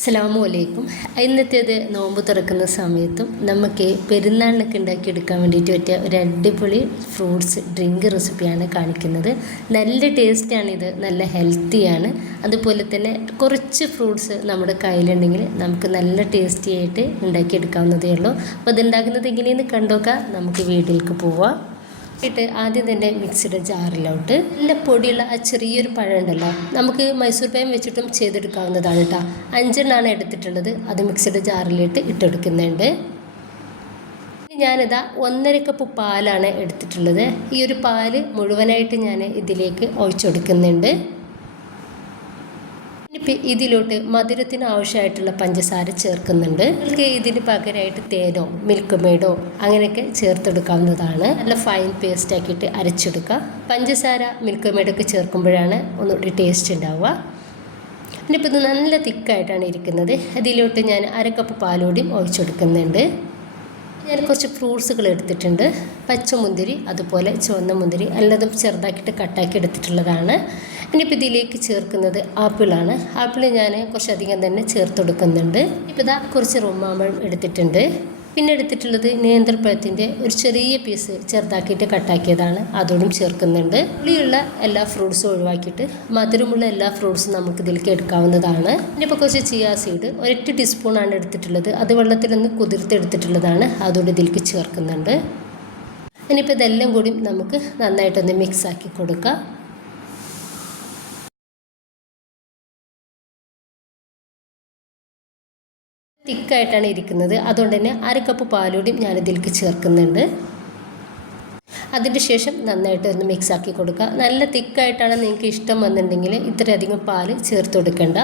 അസ്സലാമു അലൈക്കും. ഇന്നത്തേത് നോമ്പ് തുറക്കുന്ന സമയത്തും നമുക്ക് പെരുന്നാളിനൊക്കെ ഉണ്ടാക്കിയെടുക്കാൻ വേണ്ടിയിട്ട് പറ്റിയ ഒരു അടിപൊളി ഫ്രൂട്ട്സ് ഡ്രിങ്ക് റെസിപ്പിയാണ് കാണിക്കുന്നത്. നല്ല ടേസ്റ്റാണിത്, നല്ല ഹെൽത്തിയാണ്. അതുപോലെ തന്നെ കുറച്ച് ഫ്രൂട്ട്സ് നമ്മുടെ കയ്യിലുണ്ടെങ്കിൽ നമുക്ക് നല്ല ടേസ്റ്റി ആയിട്ട് ഉണ്ടാക്കിയെടുക്കാവുന്നതേ ഉള്ളൂ. അപ്പോൾ അതുണ്ടാക്കുന്നത് എങ്ങനെയെന്ന് കണ്ടോക്കാം. നമുക്ക് വീട്ടിലേക്ക് പോവാം. ആദ്യം തന്നെ മിക്സിയുടെ ജാറിലോട്ട് നല്ല പൊടിയുള്ള ആ ചെറിയൊരു പഴം ഉണ്ടല്ലോ, നമുക്ക് മൈസൂർ പഴം വെച്ചിട്ടും ചെയ്തെടുക്കാവുന്നതാണ് കേട്ടോ. 5 എടുത്തിട്ടുള്ളത്. അത് മിക്സിയുടെ ജാറിലിട്ട് ഇട്ടെടുക്കുന്നുണ്ട്. ഞാനിതാ 1.5 കപ്പ് പാലാണ് എടുത്തിട്ടുള്ളത്. ഈ ഒരു പാല് മുഴുവനായിട്ട് ഞാൻ ഇതിലേക്ക് ഒഴിച്ചെടുക്കുന്നുണ്ട്. ഇതിലോട്ട് മധുരത്തിന് ആവശ്യമായിട്ടുള്ള പഞ്ചസാര ചേർക്കുന്നുണ്ട്. നിങ്ങൾക്ക് ഇതിന് പകരമായിട്ട് തേനോ മിൽക്ക് മെയ്ഡോ അങ്ങനെയൊക്കെ ചേർത്തെടുക്കാവുന്നതാണ്. നല്ല ഫൈൻ പേസ്റ്റ് ആക്കിയിട്ട് അരച്ചെടുക്കുക. പഞ്ചസാര മിൽക്ക് മെയ്ഡൊക്കെ ചേർക്കുമ്പോഴാണ് ഒന്നുകൂടി ടേസ്റ്റ് ഉണ്ടാവുക. ഇനിയിപ്പോൾ ഇത് നല്ല തിക്കായിട്ടാണ് ഇരിക്കുന്നത്. അതിലോട്ട് ഞാൻ 1/2 കപ്പ് പാലോടിയും ഒഴിച്ചെടുക്കുന്നുണ്ട്. ഞാൻ കുറച്ച് ഫ്രൂട്ട്സുകൾ എടുത്തിട്ടുണ്ട്. പച്ചമുന്തിരി അതുപോലെ ചുവന്ന മുന്തിരി എല്ലാതും ചെറുതാക്കിയിട്ട് കട്ടാക്കി എടുത്തിട്ടുള്ളതാണ്. ഇനിയിപ്പോൾ ഇതിലേക്ക് ചേർക്കുന്നത് ആപ്പിളാണ്. ആപ്പിൾ ഞാൻ കുറച്ചധികം തന്നെ ചേർത്തെടുക്കുന്നുണ്ട്. ഇപ്പോൾ ഇതാ കുറച്ച് റുമ്മാമ്പഴം എടുത്തിട്ടുണ്ട്. പിന്നെ എടുത്തിട്ടുള്ളത് നേന്ത്രപ്പഴത്തിൻ്റെ ഒരു ചെറിയ പീസ് ചെറുതാക്കിയിട്ട് കട്ടാക്കിയതാണ്, അതോടും ചേർക്കുന്നുണ്ട്. പുളിയുള്ള എല്ലാ ഫ്രൂട്ട്സും ഒഴിവാക്കിയിട്ട് മധുരമുള്ള എല്ലാ ഫ്രൂട്ട്സും നമുക്ക് ഇതിലേക്ക് എടുക്കാവുന്നതാണ്. ഇനിയിപ്പോൾ കുറച്ച് ചിയാ സീഡ് 1 ടീസ്പൂണാണ് എടുത്തിട്ടുള്ളത്. അത് വെള്ളത്തിലൊന്ന് കുതിർത്തെടുത്തിട്ടുള്ളതാണ്, അതോട് ഇതിലേക്ക് ചേർക്കുന്നുണ്ട്. ഇനിയിപ്പോൾ ഇതെല്ലാം കൂടി നമുക്ക് നന്നായിട്ടൊന്ന് മിക്സാക്കി കൊടുക്കാം. തിക്കായിട്ടാണ് ഇരിക്കുന്നത്, അതുകൊണ്ട് തന്നെ 1/2 കപ്പ് പാലൂടിയും ഞാനിതിലേക്ക് ചേർക്കുന്നുണ്ട്. അതിന് ശേഷം നന്നായിട്ട് ഒന്ന് മിക്സാക്കി കൊടുക്കുക. നല്ല തിക്കായിട്ടാണ് നിങ്ങൾക്ക് ഇഷ്ടം വന്നിട്ടുണ്ടെങ്കിൽ ഇത്രയധികം പാല് ചേർത്ത് കൊടുക്കേണ്ട.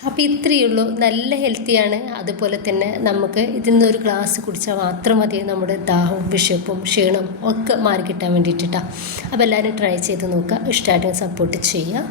അപ്പോൾ ഇത്രയേ ഉള്ളൂ. നല്ല ഹെൽത്തിയാണ്. അതുപോലെ തന്നെ നമുക്ക് ഇതിൽ നിന്ന് ഒരു ഗ്ലാസ് കുടിച്ചാൽ മാത്രം മതി നമ്മുടെ ദാഹവും വിശപ്പും ക്ഷീണവും ഒക്കെ മാറിക്കിട്ടാൻ വേണ്ടിയിട്ടാണ്. അപ്പോൾ എല്ലാവരും ട്രൈ ചെയ്ത് നോക്കുക. ഇഷ്ടമായിട്ട് സപ്പോർട്ട് ചെയ്യുക.